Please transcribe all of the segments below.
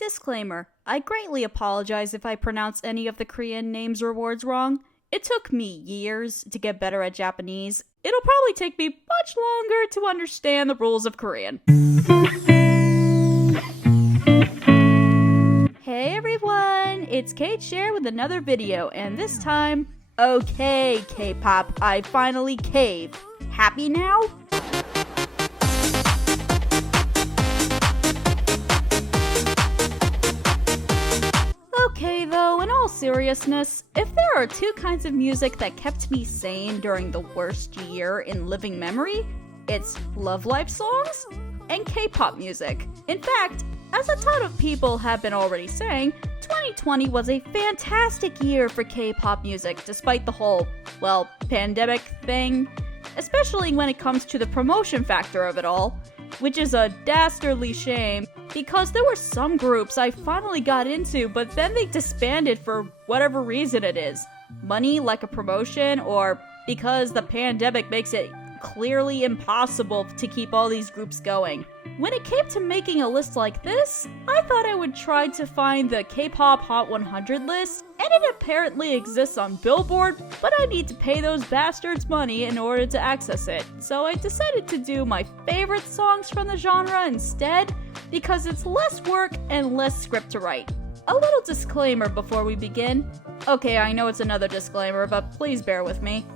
Disclaimer, I greatly apologize if I pronounce any of the Korean names or words wrong. It took me years to get better at Japanese. It'll probably take me much longer to understand the rules of Korean. Hey everyone, it's Cait Cher with another video, and this time, okay K-pop, I finally caved. Happy now? Okay though, in all seriousness, if there are two kinds of music that kept me sane during the worst year in living memory, it's love life songs and K-pop music. In fact, as a ton of people have been already saying, 2020 was a fantastic year for K-pop music despite the whole, pandemic thing, especially when it comes to the promotion factor of it all, which is a dastardly shame because there were some groups I finally got into but then they disbanded for whatever reason it is. Money like a promotion, or because the pandemic makes it clearly impossible to keep all these groups going. When it came to making a list like this, I thought I would try to find the K-pop Hot 100 list, and it apparently exists on Billboard, but I need to pay those bastards money in order to access it. So I decided to do my favorite songs from the genre instead, because it's less work and less script to write. A little disclaimer before we begin. Okay, I know it's another disclaimer, but please bear with me.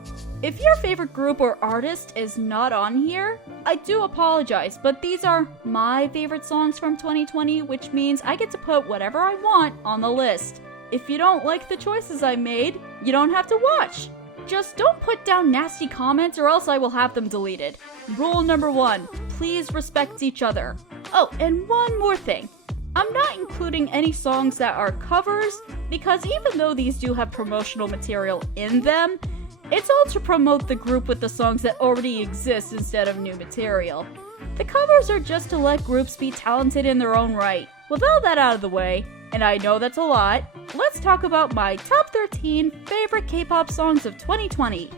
If your favorite group or artist is not on here, I do apologize, but these are my favorite songs from 2020, which means I get to put whatever I want on the list. If you don't like the choices I made, you don't have to watch. Just don't put down nasty comments or else I will have them deleted. Rule number 1, please respect each other. Oh, and one more thing. I'm not including any songs that are covers, because even though these do have promotional material in them, it's all to promote the group with the songs that already exist instead of new material. The covers are just to let groups be talented in their own right. With all that out of the way, and I know that's a lot, let's talk about my top 13 favorite K-pop songs of 2020.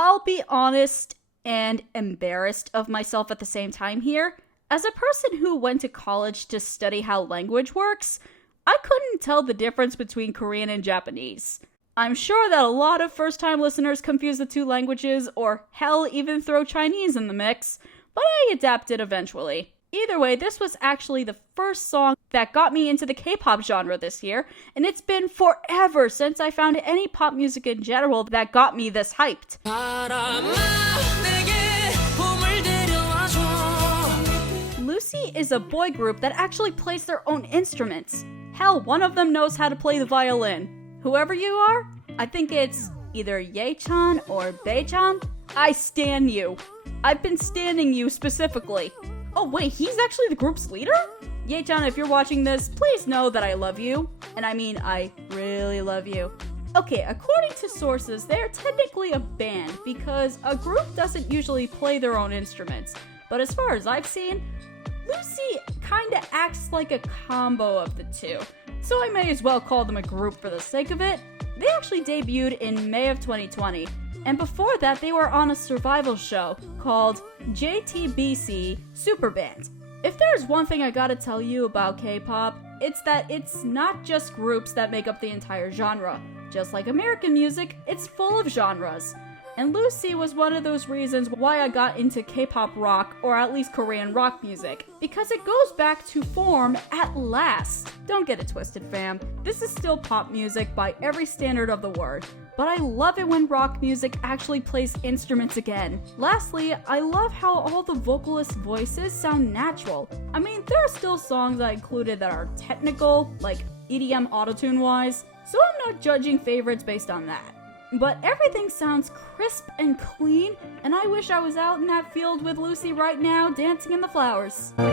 I'll be honest and embarrassed of myself at the same time here. As a person who went to college to study how language works, I couldn't tell the difference between Korean and Japanese. I'm sure that a lot of first-time listeners confuse the two languages, or hell, even throw Chinese in the mix, but I adapted eventually. Either way, this was actually the first song that got me into the K-pop genre this year, and it's been forever since I found any pop music in general that got me this hyped. Lucy is a boy group that actually plays their own instruments. Hell, one of them knows how to play the violin. Whoever you are, I think it's either Ye-chan or Bae-chan. I stan you. I've been standing you specifically. Oh wait, he's actually the group's leader? Ye-chan, if you're watching this, please know that I love you. And I mean, I really love you. Okay, according to sources, they're technically a band because a group doesn't usually play their own instruments. But as far as I've seen, Lucy kinda acts like a combo of the two, so I may as well call them a group for the sake of it. They actually debuted in May of 2020, and before that they were on a survival show called JTBC Superband. If there's one thing I gotta tell you about K-pop, it's that it's not just groups that make up the entire genre. Just like American music, it's full of genres. And Lucy was one of those reasons why I got into K-pop rock, or at least Korean rock music, because it goes back to form at last. Don't get it twisted, fam. This is still pop music by every standard of the word, but I love it when rock music actually plays instruments again. Lastly, I love how all the vocalist voices sound natural. I mean, there are still songs I included that are technical, like EDM autotune wise, so I'm not judging favorites based on that. But everything sounds crisp and clean, and I wish I was out in that field with Lucy right now, dancing in the flowers. As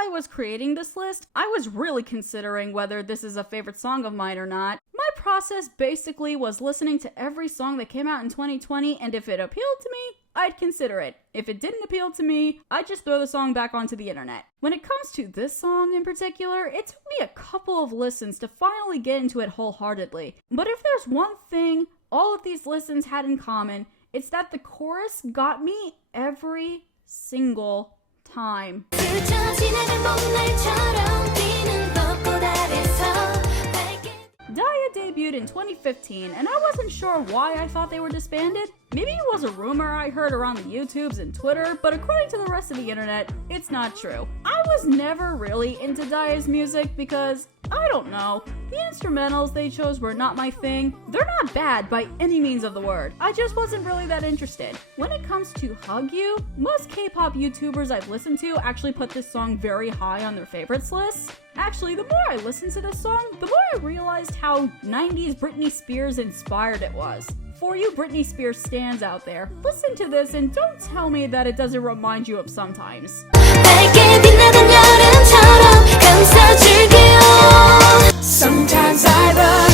I was creating this list, I was really considering whether this is a favorite song of mine or not. My process basically was listening to every song that came out in 2020, and if it appealed to me, I'd consider it. If it didn't appeal to me, I'd just throw the song back onto the internet. When it comes to this song in particular, it took me a couple of listens to finally get into it wholeheartedly. But if there's one thing all of these listens had in common, it's that the chorus got me every single time. Daya debuted in 2015, and I wasn't sure why I thought they were disbanded. Maybe it was a rumor I heard around the YouTubes and Twitter, but according to the rest of the internet, it's not true. I was never really into Daya's music because, I don't know, the instrumentals they chose were not my thing. They're not bad by any means of the word. I just wasn't really that interested. When it comes to Hug You, most K-pop YouTubers I've listened to actually put this song very high on their favorites lists. Actually, the more I listened to this song, the more I realized how 90s Britney Spears inspired it was. For you Britney Spears stans out there, listen to this and don't tell me that it doesn't remind you of Sometimes. Sometimes I run,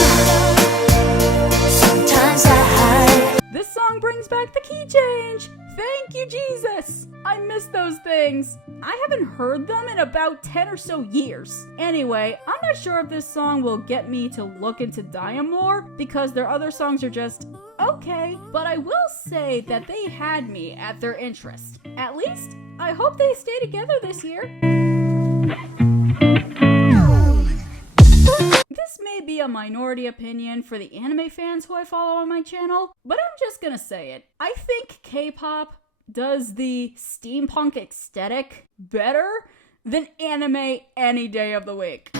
sometimes I hide. This song brings back the key change! Thank you, Jesus! I miss those things. I haven't heard them in about 10 or so years. Anyway, I'm not sure if this song will get me to look into Daya more, because their other songs are just okay, but I will say that they had me at their interest. At least, I hope they stay together this year. This may be a minority opinion for the anime fans who I follow on my channel, but I'm just gonna say it. I think K-pop does the steampunk aesthetic better than anime any day of the week.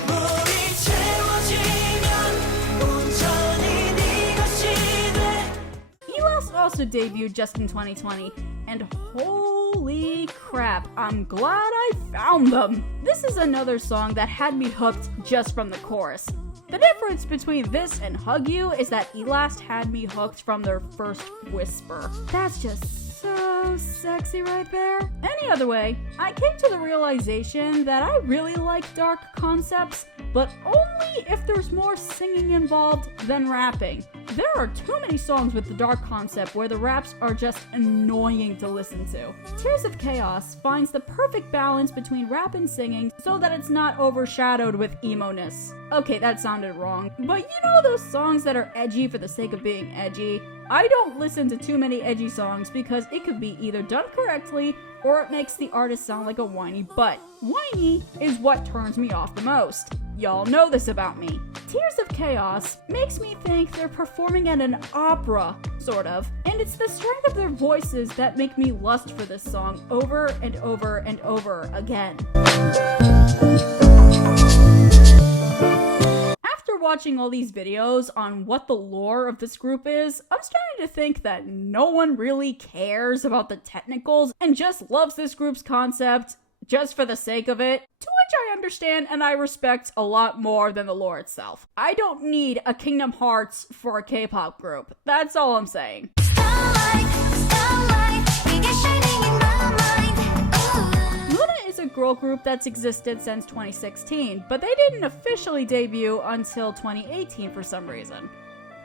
ELAST also debuted just in 2020, and holy crap, I'm glad I found them! This is another song that had me hooked just from the chorus. The difference between this and Hug You is that ELAST had me hooked from their first whisper. That's just so sexy right there. Any other way, I came to the realization that I really like dark concepts, but only if there's more singing involved than rapping. There are too many songs with the dark concept where the raps are just annoying to listen to. Tears of Chaos finds the perfect balance between rap and singing so that it's not overshadowed with emo-ness. Okay, that sounded wrong, but you know those songs that are edgy for the sake of being edgy? I don't listen to too many edgy songs because it could be either done correctly or it makes the artist sound like a whiny butt. Whiny is what turns me off the most. Y'all know this about me. Tears of Chaos makes me think they're performing at an opera, sort of, and it's the strength of their voices that make me lust for this song over and over and over again. After watching all these videos on what the lore of this group is, I'm starting to think that no one really cares about the technicals and just loves this group's concept just for the sake of it, to which I understand and I respect a lot more than the lore itself. I don't need a Kingdom Hearts for a K-pop group. That's all I'm saying. Luna is a girl group that's existed since 2016, but they didn't officially debut until 2018 for some reason.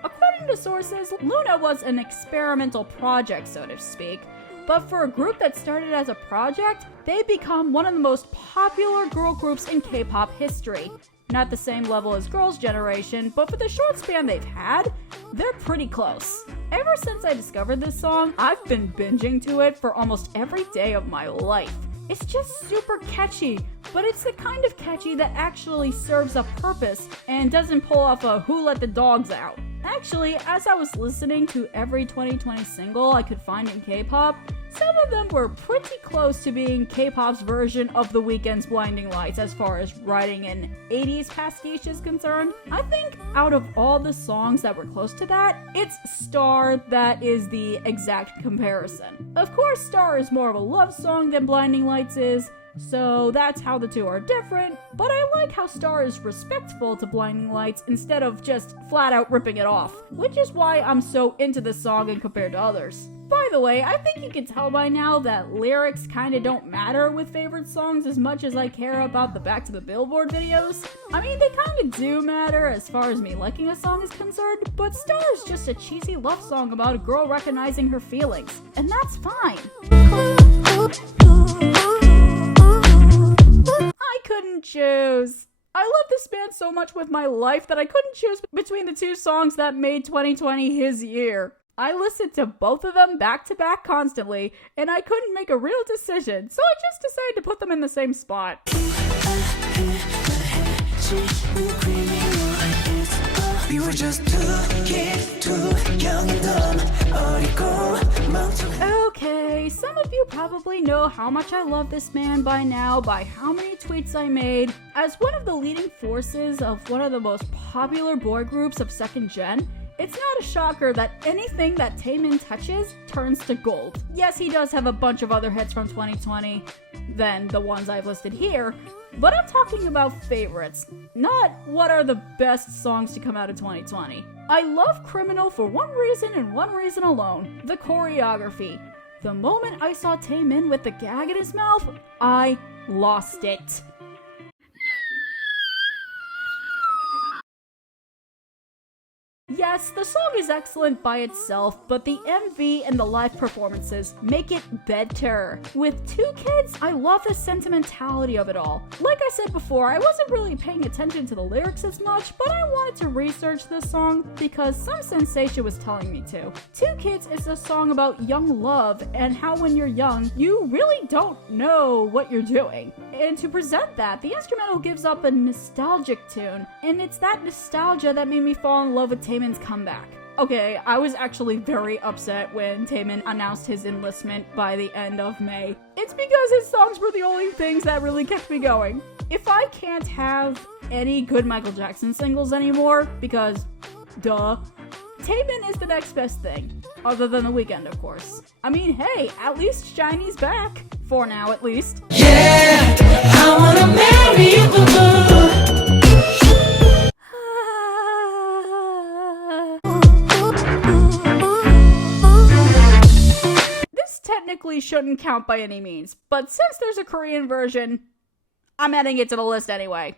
According to sources, Luna was an experimental project, so to speak, but for a group that started as a project, they've become one of the most popular girl groups in K-pop history. Not the same level as Girls' Generation, but for the short span they've had, they're pretty close. Ever since I discovered this song, I've been binging to it for almost every day of my life. It's just super catchy, but it's the kind of catchy that actually serves a purpose and doesn't pull off a "Who Let the Dogs Out." Actually, as I was listening to every 2020 single I could find in K-pop, some of them were pretty close to being K-pop's version of The Weeknd's Blinding Lights as far as writing an 80s pastiche is concerned. I think out of all the songs that were close to that, it's Star that is the exact comparison. Of course, Star is more of a love song than Blinding Lights is, so that's how the two are different, but I like how Star is respectful to Blinding Lights instead of just flat out ripping it off, which is why I'm so into this song and compared to others. By the way, I think you can tell by now that lyrics kinda don't matter with favorite songs as much as I care about the Back to the Billboard videos. I mean, they kinda do matter as far as me liking a song is concerned, but Star is just a cheesy love song about a girl recognizing her feelings, and that's fine. I couldn't choose. I love this band so much with my life that I couldn't choose between the two songs that made 2020 his year. I listened to both of them back to back constantly, and I couldn't make a real decision, so I just decided to put them in the same spot. We were just too young and dumb. Okay, some of you probably know how much I love this man by now by how many tweets I made. As one of the leading forces of one of the most popular boy groups of second gen, it's not a shocker that anything that Taemin touches turns to gold. Yes, he does have a bunch of other hits from 2020 than the ones I've listed here, but I'm talking about favorites, not what are the best songs to come out of 2020. I love Criminal for one reason and one reason alone: the choreography. The moment I saw Taemin with the gag in his mouth, I lost it. Yes, the song is excellent by itself, but the MV and the live performances make it better. With Two Kids, I love the sentimentality of it all. Like I said before, I wasn't really paying attention to the lyrics as much, but I wanted to research this song because some sensation was telling me to. Two Kids is a song about young love and how when you're young, you really don't know what you're doing. And to present that, the instrumental gives up a nostalgic tune, and it's that nostalgia that made me fall in love with Taemin's comeback. Okay, I was actually very upset when Taemin announced his enlistment by the end of May. It's because his songs were the only things that really kept me going. If I can't have any good Michael Jackson singles anymore, because duh, Taemin is the next best thing. Other than The Weeknd, of course. I mean, hey, at least Shiny's back. For now, at least. Yeah, I wanna marry you, This technically shouldn't count by any means, but since there's a Korean version, I'm adding it to the list anyway.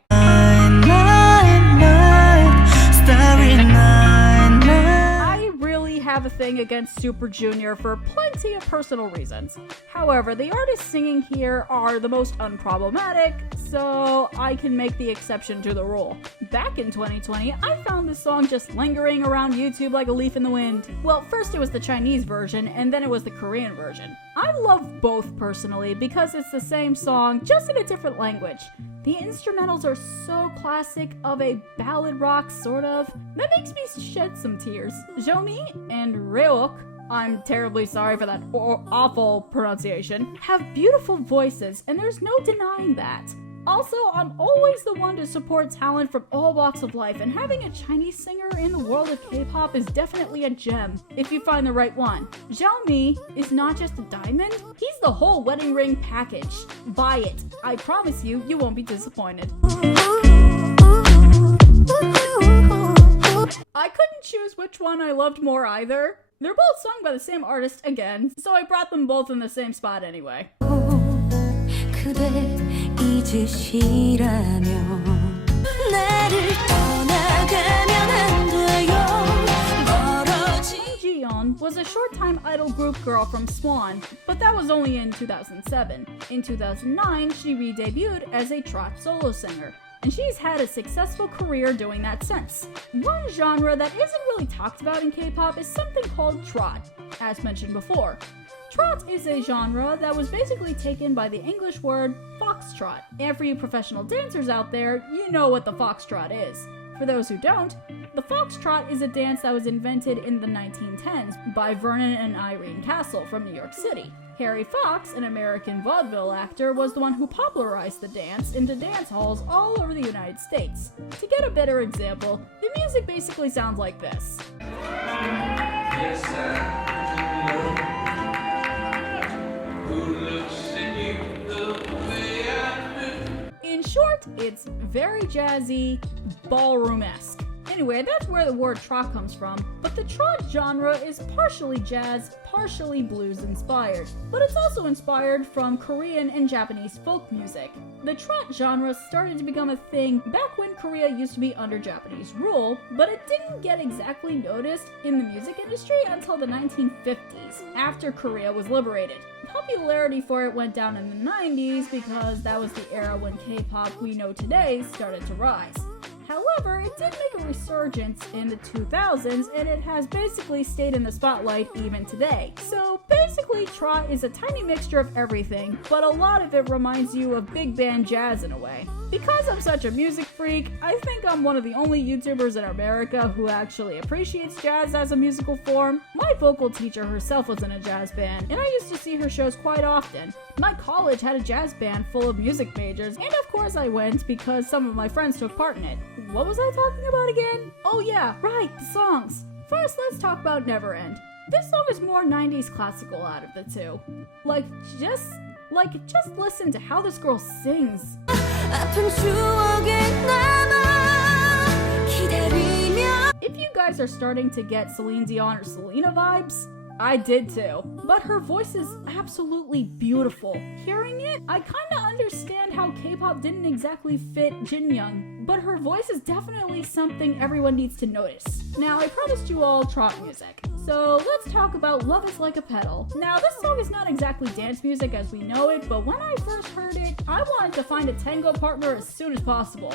Have a thing against Super Junior for plenty of personal reasons. However, the artists singing here are the most unproblematic, so I can make the exception to the rule. Back in 2020, I found this song just lingering around YouTube like a leaf in the wind. Well, first it was the Chinese version, and then it was the Korean version. I love both personally because it's the same song, just in a different language. The instrumentals are so classic of a ballad rock, sort of, that makes me shed some tears. Jomi and Reok, I'm terribly sorry for that awful pronunciation, have beautiful voices, and there's no denying that. Also, I'm always the one to support talent from all walks of life, and having a Chinese singer in the world of K-pop is definitely a gem, if you find the right one. Xiaomi is not just a diamond, he's the whole wedding ring package. Buy it. I promise you, you won't be disappointed. I couldn't choose which one I loved more either. They're both sung by the same artist again, so I brought them both in the same spot anyway. Jiyeon was a short-time idol group girl from Swan, but that was only in 2007. In 2009, she re-debuted as a trot solo singer, and she's had a successful career doing that since. One genre that isn't really talked about in K-pop is something called trot, as mentioned before. Trot is a genre that was basically taken by the English word foxtrot. And for you professional dancers out there, you know what the foxtrot is. For those who don't, the foxtrot is a dance that was invented in the 1910s by Vernon and Irene Castle from New York City. Harry Fox, an American vaudeville actor, was the one who popularized the dance into dance halls all over the United States. To get a better example, the music basically sounds like this. Yes, sir. Who looks at you the way It's very jazzy, ballroom-esque. Anyway, that's where the word trot comes from, but the trot genre is partially jazz, partially blues inspired, but it's also inspired from Korean and Japanese folk music. The trot genre started to become a thing back when Korea used to be under Japanese rule, but it didn't get exactly noticed in the music industry until the 1950s, after Korea was liberated. Popularity for it went down in the 90s because that was the era when K-pop we know today started to rise. However, it did make a resurgence in the 2000s, and it has basically stayed in the spotlight even today. So basically, trot is a tiny mixture of everything, but a lot of it reminds you of big band jazz in a way. Because I'm such a music freak, I think I'm one of the only YouTubers in America who actually appreciates jazz as a musical form. My vocal teacher herself was in a jazz band, and I used to see her shows quite often. My college had a jazz band full of music majors, and of course I went because some of my friends took part in it. What was I talking about again? Oh yeah, right, the songs. First, let's talk about Never End. This song is more 90s classical out of the two. Just listen to how this girl sings. If you guys are starting to get Celine Dion or Selena vibes, I did too. But her voice is absolutely beautiful. Hearing it, I kinda understand how K-pop didn't exactly fit Jin Young, but her voice is definitely something everyone needs to notice. Now, I promised you all trot music, so let's talk about Love Is Like a Pedal. Now, this song is not exactly dance music as we know it, but when I first heard it, I wanted to find a tango partner as soon as possible.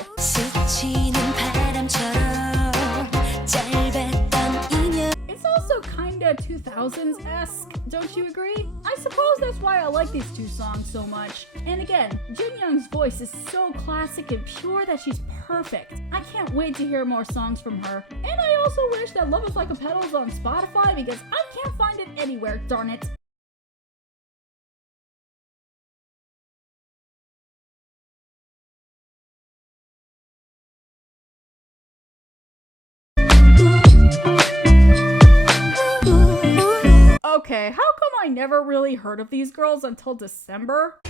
It's also kinda 2000s-esque, don't you agree? I suppose that's why I like these two songs so much. And again, Jin Young's voice is so classic and pure that she's perfect. I can't wait to hear more songs from her. And I also wish that Love Is Like a Pedal is on Spotify because I can't find it anywhere, darn it. Okay, how come I never really heard of these girls until December?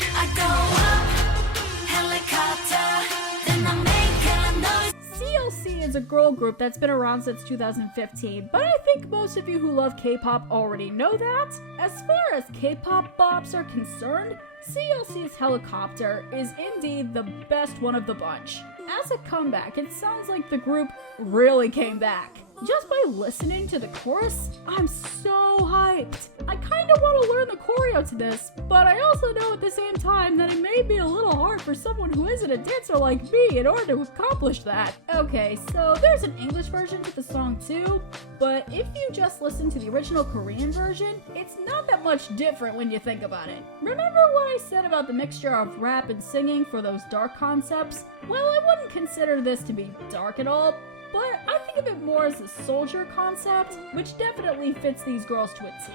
CLC is a girl group that's been around since 2015, but I think most of you who love K-pop already know that. As far as K-pop bops are concerned, CLC's Helicopter is indeed the best one of the bunch. As a comeback, it sounds like the group really came back. Just by listening to the chorus, I'm so hyped. I kinda want to learn the choreo to this, but I also know at the same time that it may be a little hard for someone who isn't a dancer like me in order to accomplish that. Okay, so there's an English version to the song too, but if you just listen to the original Korean version, it's not that much different when you think about it. Remember what I said about the mixture of rap and singing for those dark concepts? Well, I wouldn't consider this to be dark at all, but I think of it more as a soldier concept, which definitely fits these girls to a T.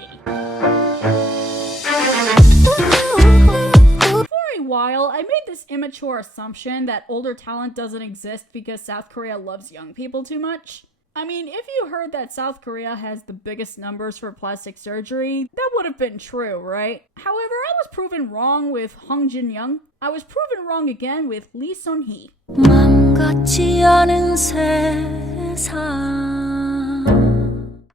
For a while, I made this immature assumption that older talent doesn't exist because South Korea loves young people too much. I mean, if you heard that South Korea has the biggest numbers for plastic surgery, that would have been true, right? However, I was proven wrong with Hong Jin Young. I was proven wrong again with Lee Sun Hee.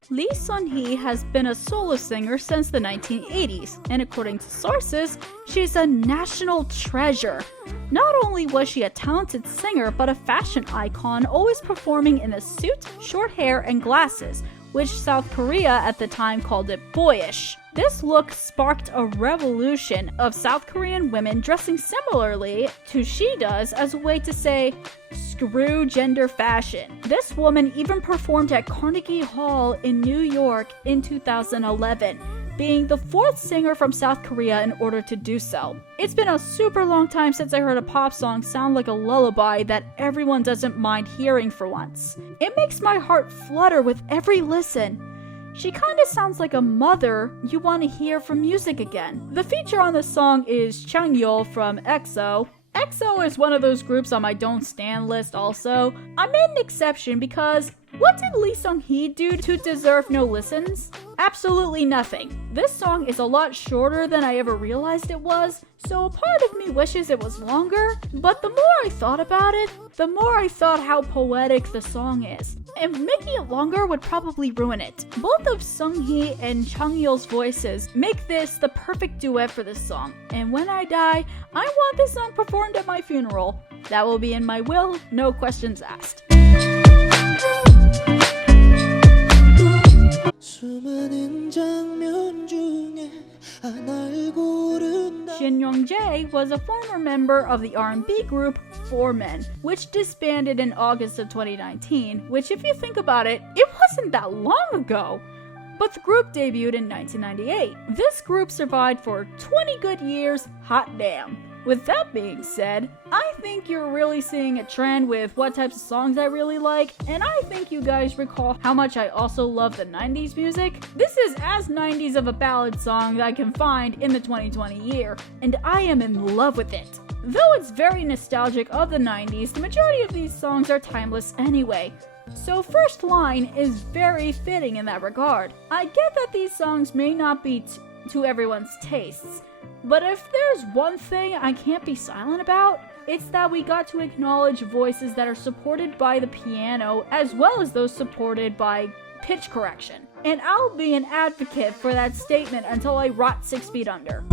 Lee Sun Hee has been a solo singer since the 1980s, and according to sources, she's a national treasure. Not only was she a talented singer, but a fashion icon, always performing in a suit, short hair, and glasses, which South Korea at the time called it boyish. This look sparked a revolution of South Korean women dressing similarly to she does as a way to say, screw gender fashion. This woman even performed at Carnegie Hall in New York in 2011, being the fourth singer from South Korea in order to do so. It's been a super long time since I heard a pop song sound like a lullaby that everyone doesn't mind hearing for once. It makes my heart flutter with every listen. She kinda sounds like a mother you want to hear from music again. The feature on this song is Changyol from EXO. EXO is one of those groups on my don't stan list also. I made an exception because What did Lee Sung-hee do to deserve no listens? Absolutely nothing. This song is a lot shorter than I ever realized it was, so a part of me wishes it was longer, but the more I thought about it, the more I thought how poetic the song is. And making it longer would probably ruin it. Both of Sung-hee and Chung-yeol's voices make this the perfect duet for this song, and when I die, I want this song performed at my funeral. That will be in my will, no questions asked. Shin Young-jae was a former member of the R&B group 4Men, which disbanded in August of 2019, which if you think about it, it wasn't that long ago. But the group debuted in 1998. This group survived for 20 good years, hot damn. With that being said, I think you're really seeing a trend with what types of songs I really like, and I think you guys recall how much I also love the 90s music. This is as 90s of a ballad song that I can find in the 2020 year, and I am in love with it. Though it's very nostalgic of the 90s, the majority of these songs are timeless anyway. So First Line is very fitting in that regard. I get that these songs may not be to everyone's tastes, but if there's one thing I can't be silent about, it's that we got to acknowledge voices that are supported by the piano as well as those supported by pitch correction. And I'll be an advocate for that statement until I rot 6 feet under.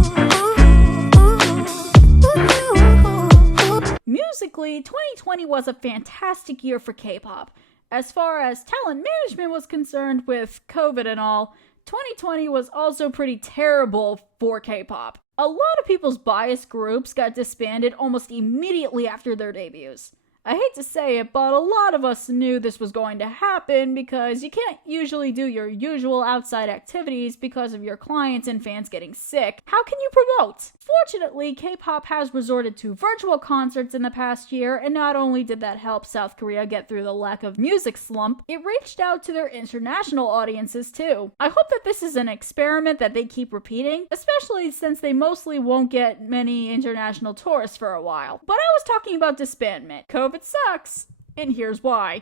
Musically, 2020 was a fantastic year for K-pop. As far as talent management was concerned with COVID and all, 2020 was also pretty terrible for K-pop. A lot of people's bias groups got disbanded almost immediately after their debuts. I hate to say it, but a lot of us knew this was going to happen because you can't usually do your usual outside activities because of your clients and fans getting sick. How can you promote? Fortunately, K-pop has resorted to virtual concerts in the past year, and not only did that help South Korea get through the lack of music slump, it reached out to their international audiences too. I hope that this is an experiment that they keep repeating, especially since they mostly won't get many international tourists for a while. But I was talking about disbandment. COVID sucks, and here's why.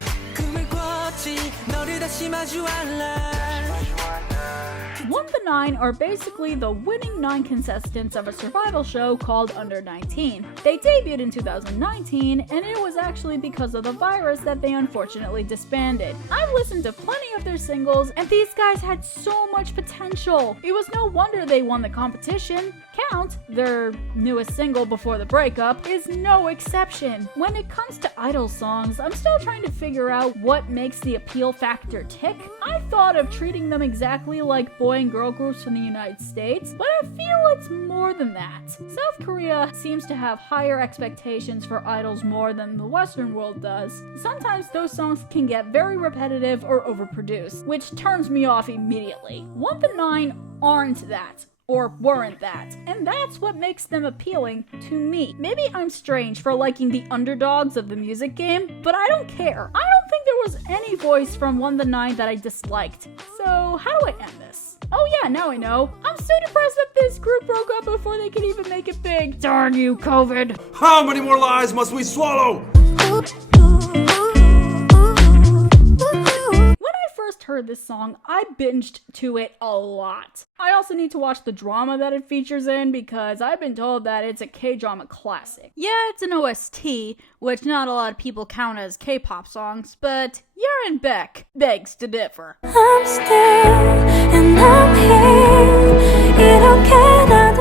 One the Nine are basically the winning 9 contestants of a survival show called Under 19. They debuted in 2019, and it was actually because of the virus that they unfortunately disbanded. I've listened to plenty of their singles, and these guys had so much potential. It was no wonder they won the competition. Count, their newest single before the breakup, is no exception. When it comes to idol songs, I'm still trying to figure out what makes the appeal factor tick. I thought of treating them exactly like boy and girl groups from the United States, but I feel it's more than that. South Korea seems to have higher expectations for idols more than the Western world does. Sometimes those songs can get very repetitive or overproduced, which turns me off immediately. One the Nine aren't that. Or weren't that. And that's what makes them appealing to me. Maybe I'm strange for liking the underdogs of the music game, but I don't care. I don't think there was any voice from One the Nine that I disliked. So how do I end this? Oh yeah, now I know. I'm so depressed that this group broke up before they could even make it big. Darn you, COVID. How many more lies must we swallow? Heard this song, I binged to it a lot. I also need to watch the drama that it features in because I've been told that it's a K-drama classic. Yeah, it's an OST, which not a lot of people count as K-pop songs, but Yeon Baek begs to differ. I'm still and I'm here.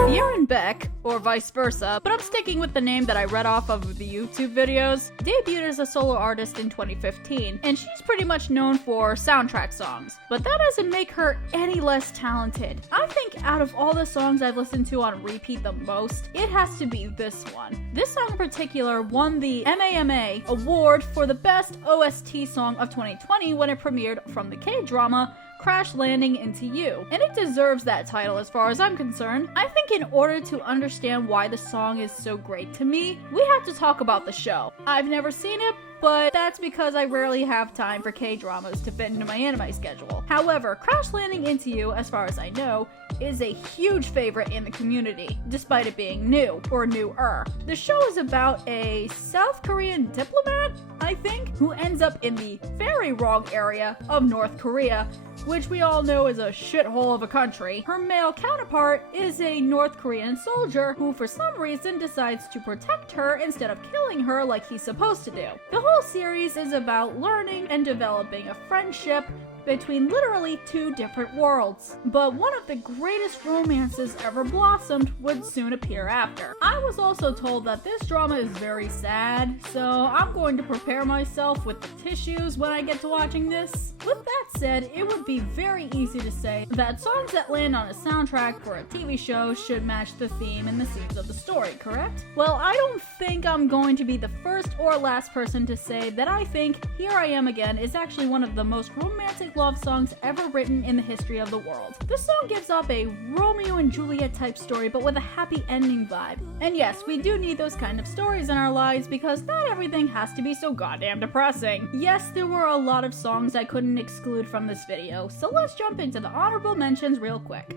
Yeon Baek, or vice versa, but I'm sticking with the name that I read off of the YouTube videos, debuted as a solo artist in 2015, and she's pretty much known for soundtrack songs, but that doesn't make her any less talented. I think out of all the songs I've listened to on repeat the most, it has to be this one. This song in particular won the MAMA award for the best OST song of 2020 when it premiered from the K-drama Crash Landing Into You, and it deserves that title as far as I'm concerned. I think in order to understand why the song is so great to me, we have to talk about the show. I've never seen it, but that's because I rarely have time for K-dramas to fit into my anime schedule. However, Crash Landing Into You, as far as I know, is a huge favorite in the community, despite it being new, or newer. The show is about a South Korean diplomat? I think, who ends up in the very wrong area of North Korea, which we all know is a shithole of a country. Her male counterpart is a North Korean soldier who for some reason decides to protect her instead of killing her like he's supposed to do. The whole series is about learning and developing a friendship between literally two different worlds. But one of the greatest romances ever blossomed would soon appear after. I was also told that this drama is very sad, so I'm going to prepare myself with the tissues when I get to watching this. With that said, it would be very easy to say that songs that land on a soundtrack for a TV show should match the theme and the scenes of the story, correct? Well, I don't think I'm going to be the first or last person to say that I think Here I Am Again is actually one of the most romantic love songs ever written in the history of the world. This song gives off a Romeo and Juliet type story, but with a happy ending vibe. And yes, we do need those kind of stories in our lives because not everything has to be so goddamn depressing. Yes, there were a lot of songs I couldn't exclude from this video, so let's jump into the honorable mentions real quick.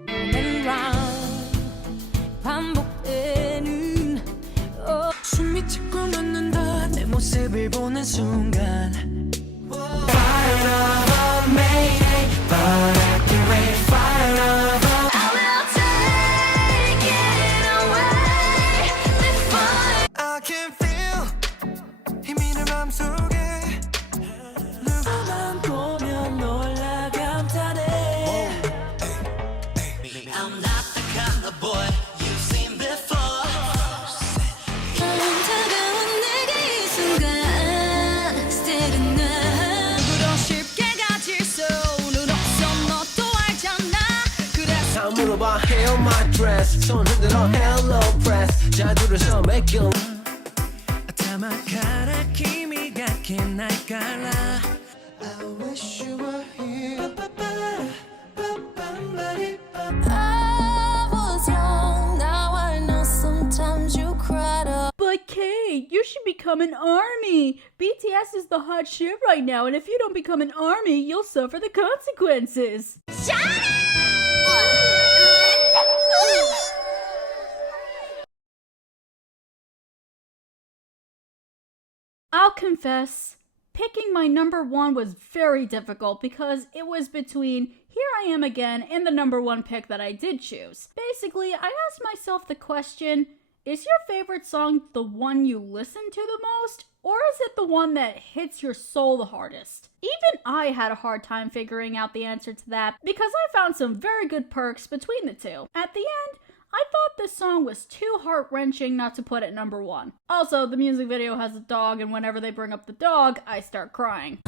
숨이 차고 멎는다 내 모습을 보는 순간 Fire of a mayday But I can wait Fire of a I will take it away With fire I can feel 힘있는 맘속에 누구만 보면 놀라 감탄해 I'm not the kind of boy you've seen before 물어봐 Hail my dress 손 흔들어 Hello press 자두려서 make you 타막하라 기미가 날까라 I wish you were here I was young now I know sometimes you cried up But Cait, you should become an army! BTS is the hot shit right now, and if you don't become an army, you'll suffer the consequences! Shut up! I'll confess, picking my number one was very difficult because it was between Here I Am Again and the number one pick that I did choose. Basically, I asked myself the question, is your favorite song the one you listen to the most, or is it the one that hits your soul the hardest? Even I had a hard time figuring out the answer to that because I found some very good perks between the two. At the end, I thought this song was too heart-wrenching not to put it number one. Also, the music video has a dog, and whenever they bring up the dog, I start crying.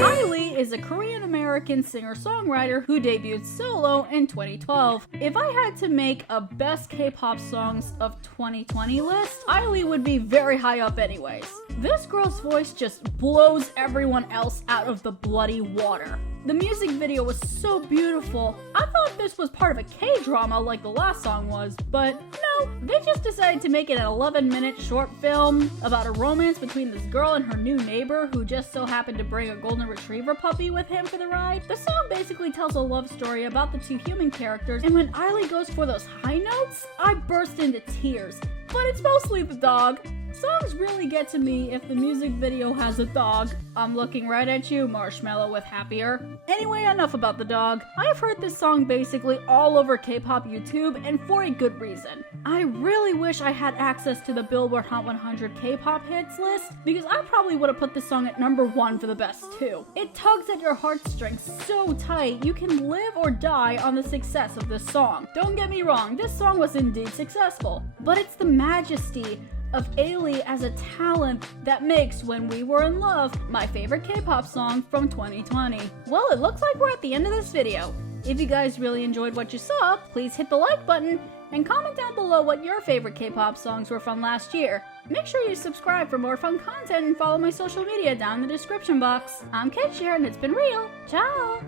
Ailee is a Korean-American singer-songwriter who debuted solo in 2012. If I had to make a best K-pop songs of 2020 list, Ailee would be very high up anyways. This girl's voice just blows everyone else out of the bloody water. The music video was so beautiful. I thought this was part of a K-drama like the last song was, but no, they just decided to make it an 11-minute short film about a romance between this girl and her new neighbor who just so happened to bring a golden retriever puppy with him for the ride. The song basically tells a love story about the two human characters, and when Ailee goes for those high notes, I burst into tears. But it's mostly the dog. Songs really get to me if the music video has a dog. I'm looking right at you, Marshmallow with Happier. Anyway, enough about the dog. I've heard this song basically all over K-pop YouTube, and for a good reason. I really wish I had access to the Billboard Hot 100 K-pop hits list, because I probably would have put this song at number one for the best too. It tugs at your heartstrings so tight, you can live or die on the success of this song. Don't get me wrong, this song was indeed successful, but it's the majesty of Ailee as a talent that makes When We Were in Love my favorite K-pop song from 2020. Well, it looks like we're at the end of this video. If you guys really enjoyed what you saw, please hit the like button and comment down below what your favorite K-pop songs were from last year. Make sure you subscribe for more fun content and follow my social media down in the description box. I'm Cher and it's been real. Ciao!